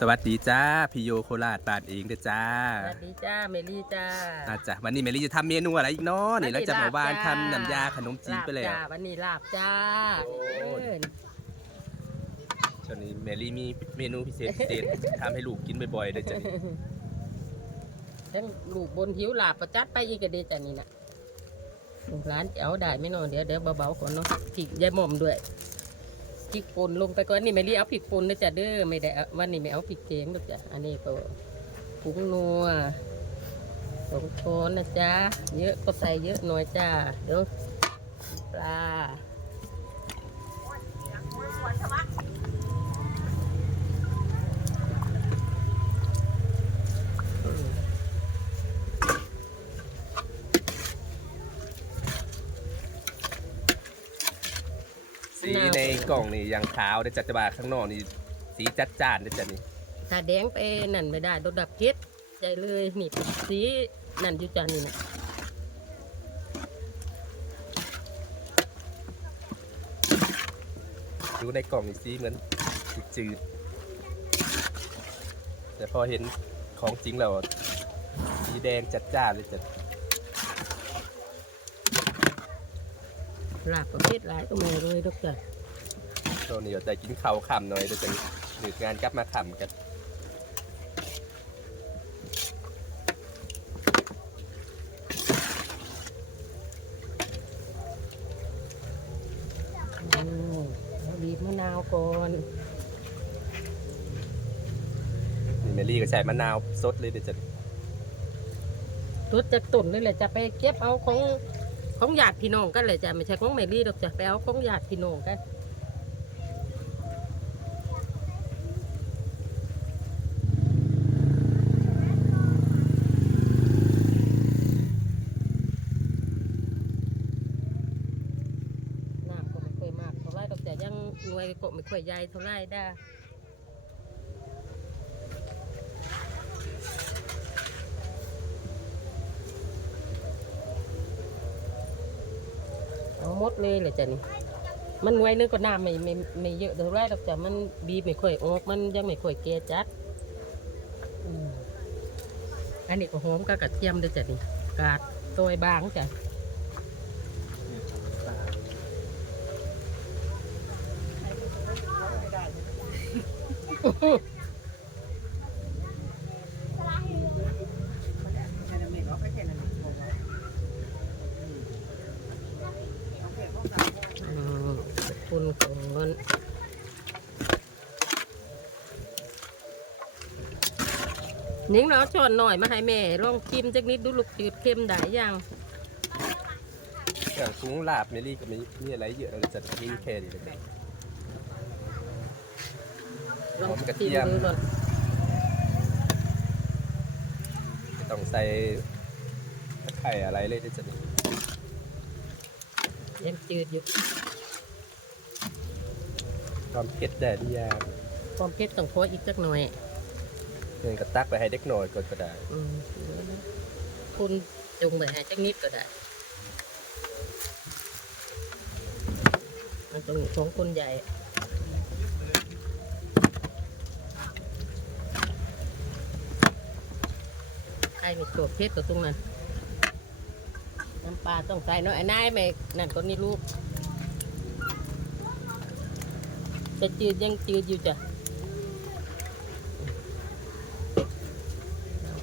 สวัสดีจ้าพี่โยโคราชบานเองเด้อจ้าสวัสดีจ้าเมลี่จ้าอาจ้ะวันนี้เมลี่จะทำเมนูอะไรอีกเนาะนี่วันนี้เราจะมาว่านลาบทำจ้าน้ำยาขนมจีนไปแล้ว ลาบจ้าวันนี้ลาบจ้าโอ้ เออช่วงนี้เมลี่มีเมนูพิเศษพิเศษทำให้ลูกกินบ่อยๆเด้อจ้ะนี่ทั้งลูกบนหิวลาบประจัดไปอีกกระเดจ้านี่นะลูกร้านจะเอาได้ไหม่นอนเดี๋ยวเดี๋ยวเบาๆก่อนเนาะพริกยายหม่อมด้วย พริกป่นลงไปก่อนนี่แมลี่เอาพริกป่นนะจ๊ะเด้อไม่ได้เอาวันนี้ไม่เอาพริกเกงนะจ๊ะอันนี้ก็ผงนัวสองช้อนนะจ๊ะเยอะก็ใส่เยอะหน่อยจ้าเดี๋ยวปลา กล่องนี่ยังขาวเด้อจัดจะบาข้างนอกนี่สีจัดจ้านเด้อจ้ะนี่ถ้าแดงไปนั่นไม่ได้โดนดับเพชรใจเลยนี่สีนั่นอยู่จานนี่นะดูในกล่องนี่สีเหมือนจืดๆแต่พอเห็นของจริงแล้วสีแดงจัดจ้านเลยจ้ะลาบประเภทหลายก็ไม่เลยดอกจ้ะ ตัวนี้แต่กินข้าวค่ำหน่อยเดี๋ยวจะหยุดงานกลับมาค่ำกันอืมเอาบีบมะนาวก่อนนี่เมลี่ก็ใช้มะนาวสดเลยเดี๋ยวจะตุดจากตุ่นเลยแหละจะไปเก็บเอาของของญาติพี่น้องกันเลยจ้ะไม่ใช่ของเมลี่ดอกจ้ะไปเอาของญาติพี่น้องกันน้ำก็ไม่ค่อยมากเท่าไรดอก จ้ะยังหน่วยก็ไม่ค่อยใหญ่เท่าไรได้เอาหมดเลยเลยจ้ะนี่มันไว้นึกก็น้ำไม่ไม่ไม่เยอะเท่าไรหรอกจ้ะมันบีไม่ค่อยออก มันยังไม่ค่อยแกจัดอันนี้ก็หอมกับกระเทียมด้วยจ้ะนี่กาดซอยบางจ้ะ อืมคุณก่อน นิ้งเราช้อนหน่อยมาให้แม่ลองชิมจักนิดดูลูกจืดเค็มได้ยังอย่างซุ้งลาบเมลี่ก็มีมีอะไรเยอะเราจะกินแค่นี้เลยจ้ะลงหอมกระเทียมไม่ต้องใส่ไคร่อะไรเลยเดี๋ยวจะยังจืดอยู่ความเผ็ดแดดยางความเผ็ดต้องขออีกสักหน่อย เงินก็ตักไปให้เด็กหน่อยก่อนก็ได้ อืมคุณจงไปให้จักนิดก็ได้มันต้องสองคนใหญ่ใครไม่ชอบเผ็ดก็ตรงนั้นน้ำปลาต้องใส่เนาะไอ้นายไม่นั่นก็นี่ลูกจะจืดยังจืดอยู่จ้ะ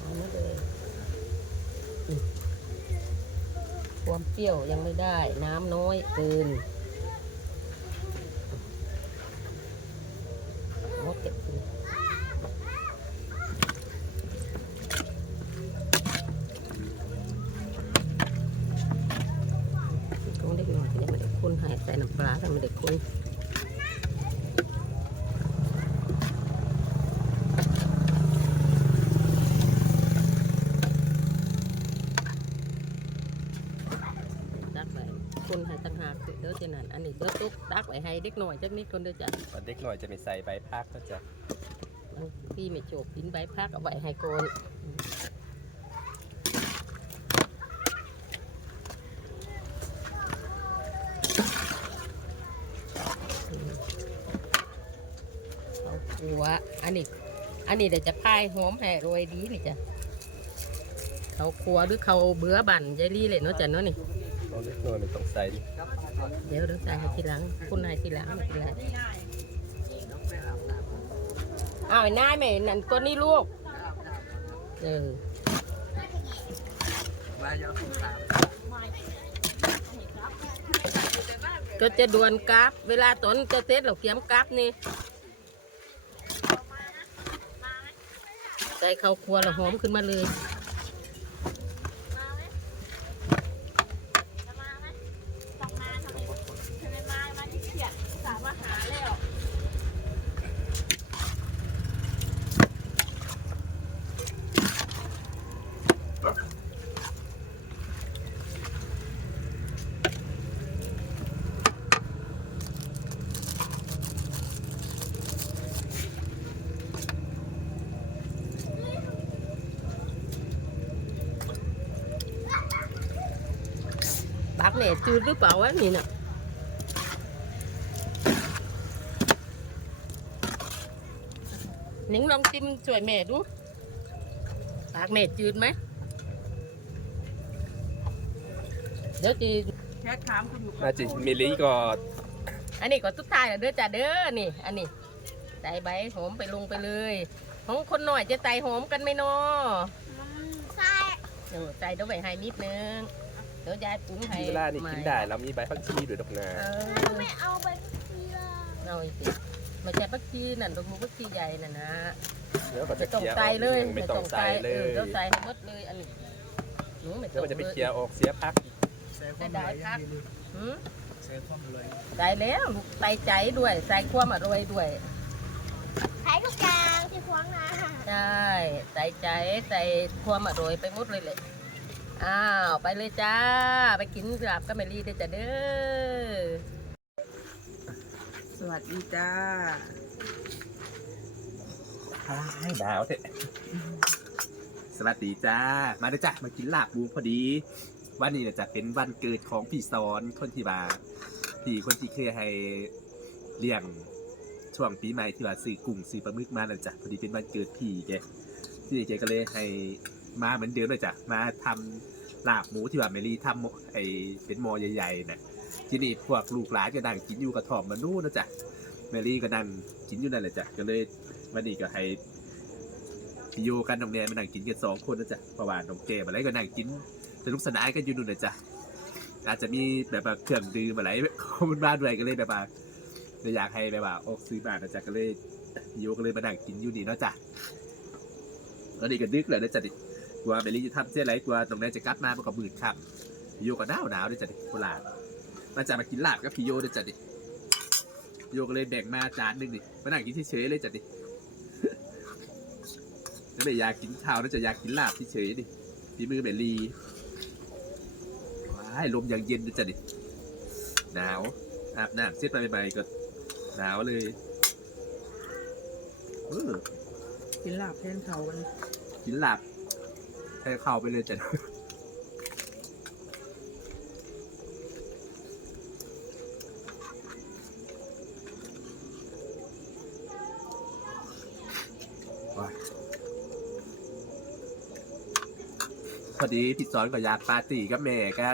เอามาเลยอืมความ เปรี้ยวยังไม่ได้ น้ำน้อยเกินหมดเก็บกิน ของเด็กน้อยก็ยังไม่ได้คุ้นให้ใส่น้ำปลาก็ไม่ได้คุ้นตักไปคุ้นให้ต่างหากสิเด้อเจานั้นอันนี้เด้อตุ๊กตัก ไว้ให้เด็กน้อยจักนิดคนเด้อจ้ะตอนเด็กหน่อยจะไม่ใส่ใบพักก็จะบางที่ไม่โจกกินใบพักเอาไว้ให้ก่อนเอาหัวอันนี้ อันนี้เดี๋ยวจะพายหอมให้โรยดีนี่จ้ะเขาครัวหรือเขาเบื่อบั่นยายลี่เลยเนาะจ้ะเนาะนี่เอาเล็กน้อยไม่ต้องใส่ดิ เดี๋ยวเดี๋ยวใส่ให้ทีหลัง คุณนายทีหลังไม่เป็นไรอ้าวไอ้นายแม่นั่นก็นี่ลูก เออก็จะดวนกราฟเวลาตอนจะเทสเราเขียมกราฟนี่ใส่ข้าวครัวแล้วหอมขึ้นมาเลย แม่จืดหรือเปล่าวะนี่น่ะหนิงลองจิ้มช่วยแม่ดูปากแม่จืดไหมเดี๋ยวจีแค่ถามคุณอยู่มาจิเมลี่ก็อันนี้ก็ทุกทายแล้วเด้อจ้าเด้อนี่ อันนี้ใส่ใบหอมไปลงไปเลย ของคนหน่อยจะใส่หอมกันไหมเนาะใช่เออใส่ด้วยใบไฮนิดนึง เดี๋ยวยายปรุงให้ที่เวลานี่กินได้เรามีใบผักชีด้วยดอกนาเออไม่เอาไปทีละเอาอีกสิไม่ใช่ปักชีนั่นต้องรู้ปักชีใหญ่น่ะนะแล้วก็จะไม่ต้องเคลียร์อใส่อกเลยไม่ต้องใส่เลออยเดี๋ยวใส่ให้หมดเลยอันนี้หนูไม่ต้แล้อวงก็จะไปเลยเคลียร์ออกเสียพักได้ได้ครับหืมเสียความเลยได้แล้วลูกใส่ใจด้วยใส่ความอร่อยด้วยใช้ทุกอย่างที่พวงนะใช่ใส่ใจใส่ความอร่อยไปหมดเลยเลย อ้าว ไปเลยจ้า ไปกินกราบก็ไม่รีได้จ้ะเด้อ สวัสดีจ้าให้หนาวเถอะสวัสดีจ้า มาเด้อจ้ะมากินลาบบูพอดี วันนี้เนี่ยจะเป็นวันเกิดของพี่สอนคนที่บาพี่คนที่เคยให้เลี้ยงช่วงปีใหม่ที่ว่าซื้อกุ้งซื้อปลาหมึกมาแล้วจ้ะพอดีเป็นวันเกิดพี่แกพี่แกก็เลยให้ มาเหมือนเดิมเลยจ้ะมาทำลาบหมูที่ว่าเมลี่ทำไอเป็นมอใหญ่ๆน่ะที่นี่พวกลูกหลานก็นั่งกินอยู่กระถอมมานู่นนะจ๊ะเมลี่ก็นั่งกินอยู่นั่นแหละจ้ะก็เลยวันนี้ก็ให้พี่โยกันน้องแนนมานั่งกินกันสองคนนะจ๊ะเพระวาน้องเกมอะไรก็นั่งกินสนุกสนานกันอยู่นู่นนะจ๊ะอาจจะมีแบบว่าเครื่องดื่มอะไรของบนบ้านด้วยก็เลยแบบว่าเลยอยากให้แบบว่าออกซื้อบ้านนะจ๊ะก็เลยโยก็เลยมานั่งกินอยู่นี่เนาะจ๊ะแล้วนี่ก็ดึกเลยนะจ๊ะดิ กลัวเมลี่จะทำเสียอะไรกลัวตรงนั้นจะกลับมามันก็มืดค่ำพี่โยก็หนาวหนาวด้วยจ้ะดิโบราณมาจะมากินลาบกับพี่โยด้วยจ้ะดิพี่โยก็เลยแบ่งมาจานหนึ่งดิมานั่งกินเฉยๆเลยจ้ะดิก็เลยอยากกินข้าวน่าจะอยากกินลาบเฉยๆดิฝีมือเมลี่ว้ายลมอย่างเย็นด้วยจ้ะดิหนาวอาบน้ำเช็ดไปใหม่ๆก็หนาวเลยเออกินลาบแทนเขากันกินหลับ ให้เข้าไปเลยจ้ะว้ายพอดีพี่สอนก็อยากปาตีกับแม่ก็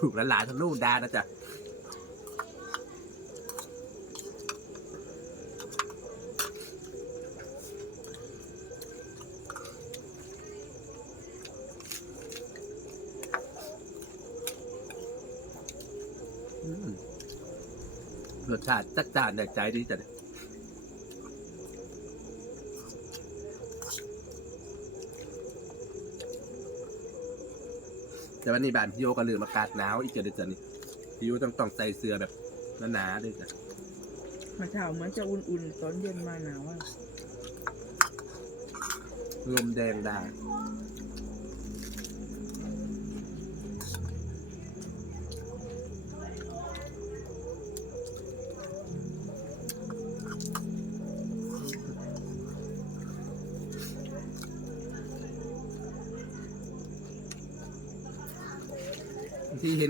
ลูกๆหลานๆทั้งนู่นดานะจ๊ะ รสชาติจัดจ้านในใจดีจังแต่วันนี้บ้านพี่โยก็ลืมอากาศหนาวอีกเดือนจันนี่พี่โยต้องต้องใส่เสื้อแบบหนาๆด้วยจ้ะมาเช้าเหมือนจะอุ่นๆตอนเย็นมาหนาวอะลมแดงได้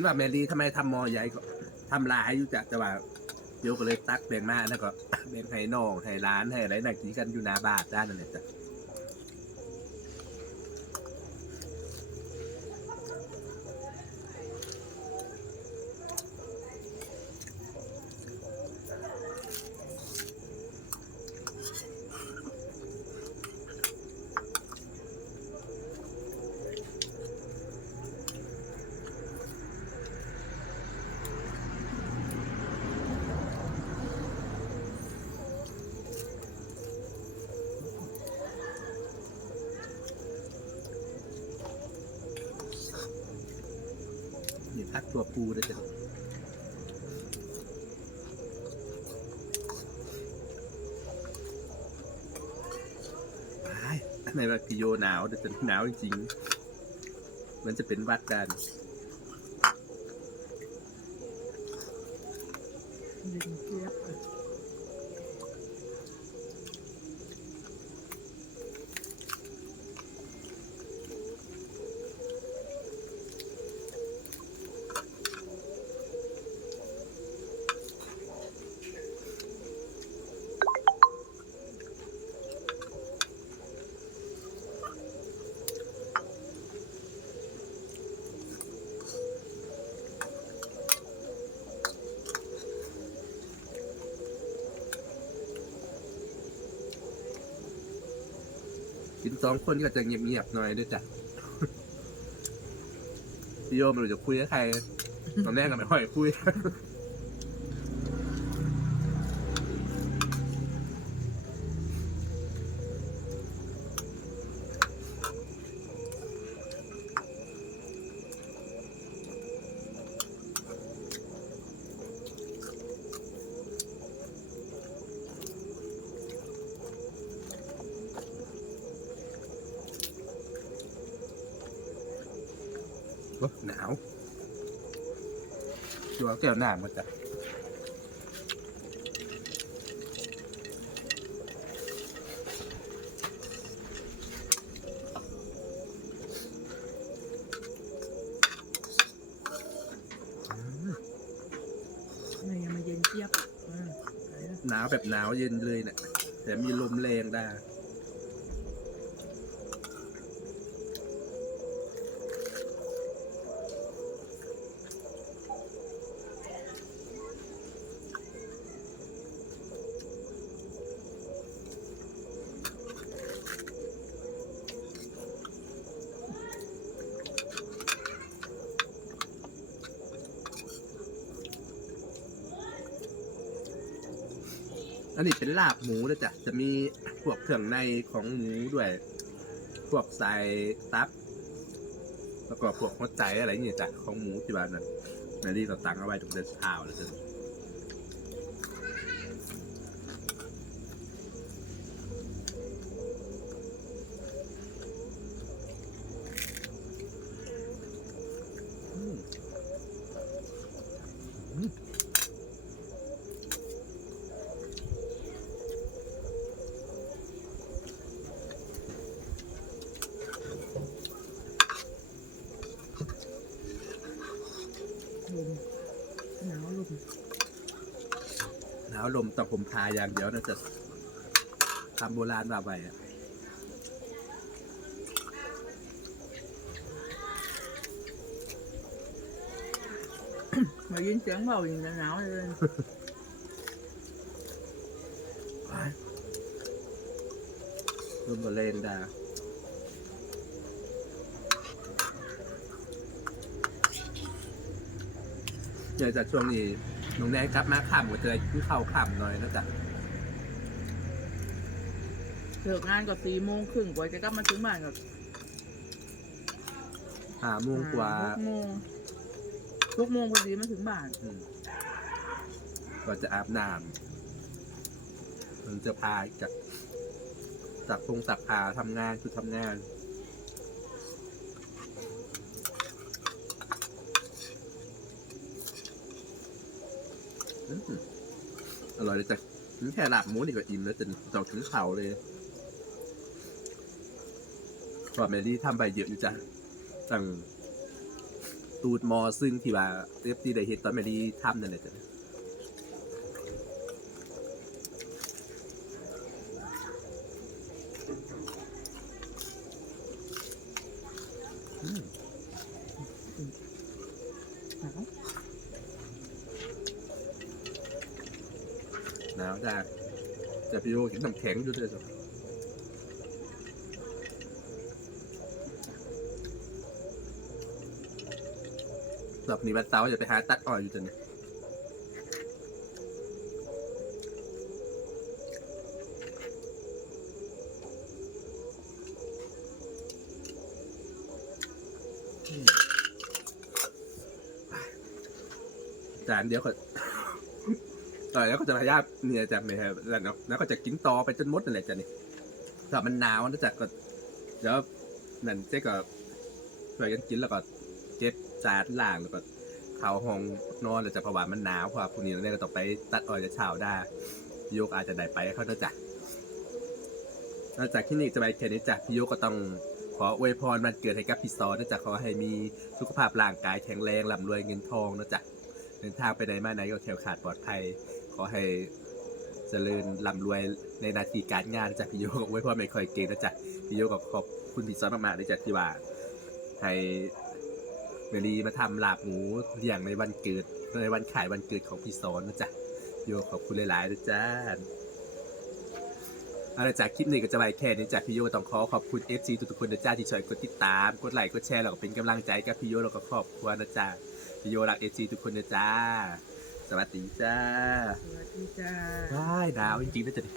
ว่าแมรี่ทำไมทำมอใหญ่ก็ทำลายอยู่จ้ะแต่ว่าเดี๋ยวก็เลยตักแบ่งมาแล้วก็แบ่งให้น้องให้ร้านให้อะไรนักกินกันอยู่หน้าบ้านด้านนั่นแหละจ้ะนี่ พักตัวปูเลยจ้ะในวัดกิโยหนาวแต่จะหนาวจริงๆมันจะเป็นวัดกันเย็นเจี๊ยบ สองคนก็จะเงียบๆหน่อยด้วยจ้ะพี่โยไม่รู้จะคุยกับใครตอนแรกก็ไม่ค่อยคุย โอ้หนาวชัวแก้วหน้ามาจ้ะไม่ยังมาเย็นเจี๊ยบอืมไหนล่ะหนาวแบบหนาวเย็นเลยเนี่ยแต่มีลมแรงได้ อันนี้เป็นลาบหมูนะจ๊ะจะมีพวกเครื่องในของหมูด้วย พวกใส่ตับ แล้วก็พวกหัวใจอะไรอย่างเงี้ยจ้ะของหมูที่บ้านนั้นนารีเราตังเอาไว้ตรงเดินเท้าเลยจ้ะ หนาวลมต้องผมพาอย่างเดียวนะจะทำโบราณแบบไปอะมายินเสียงเบาอย่างหนาวเลยลมก็แรงดา เดี๋ยวจากช่วงนี้น้องแนนกลับมาข่ำก็จะขึ้นเข้าข่ำหน่อยนะจ๊ะเลิกงานก็สี่โมงครึ่งกว่าจะกลับมาถึงบ้านก็หาโมงกว่าหกโมงหกโมงพอดีมาถึงบ้าน อืมก็จะอาบน้ำมันจะพาจากตักพงตักพาทำงานคือทำงาน อร่อยเลยจ้ะถึงแค่หลับหมูนี่ก็อิ่มแล้วจนต่อถึงเข่าเลยก็แมรี่ทำไปเยอะอยู่จ้ะสั่งตูดมอซึ่งที่ว่าเรียบที่ได้เห็นตอนแมรี่ทำนั่นแหละจ้ะาวจ้า แต่พี่โยกินน้ำแข็งอยู่ด้วยจ้ะรอบนี้วันเสาร์จะไปหาตัดอ้อยอยู่จ้ะเนี่ยจานเดียวก็ อแล้วก็จะพยายามเนี่ยจะไม่แล้วเนะแล้วก็จะกินต่อไปจนหมดนั่นแหละจ้ะนี่ถ้ามันหนาวนะจ๊ะก็เดี๋ยวนั่นเจ๊ก็ช่วยกันกินแล้วก็เก็บจานล่างแล้วก็เข้าห้องนอนแล้วจะเพราะว่ามันหนาวเพราะพรุ่งนี้เราเนี่ยก็ต้องไปตัดอ้อยจะเช้าได้โยกอาจจะได้ไปเขานะจ๊ะนอกจากที่นี่จะไปแค่นี้จ้ะพี่โยก็ต้องขออวยพรวันเกิดให้กับพี่ซอนะจ๊ะขอให้มีสุขภาพร่างกายแข็งแรงร่ำรวยเงินทองนะจ๊ะเดินทางไปไหนมาไหนก็แคล้วขาดปลอดภัย ขอให้เจริญร่ำรวยในนาทีการงานจากพี่โยกไว้พ่อไม่ค่อยเก่งนะจ๊ะพี่โยกขอบคุณพี่ซ้อนมากๆเลยจ้ะที่ว่าให้เมลีมาทำลาบหมูเลี้ยงในวันเกิดในวันขายวันเกิดของพี่ซ้อนนะจ๊ะพี่โยขอบคุณหลายๆนะจ๊ะอาละจากคลิปนี้ก็จะไปแค่นี้จ้ะพี่โยต้องขอขอบคุณ FC ทุกๆคนนะจ๊ะที่ช่วยกดติดตาม กดไลค์กดแชร์แล้วก็เป็นกำลังใจกับพี่โยแล้วก็ครอบครัวนะจ๊ะพี่โยรักเอจีทุกคนนะจ้า สวัสดีจ้าสวัสดีจ้าว้ายหนาวจริงๆนะจ๊ะดิ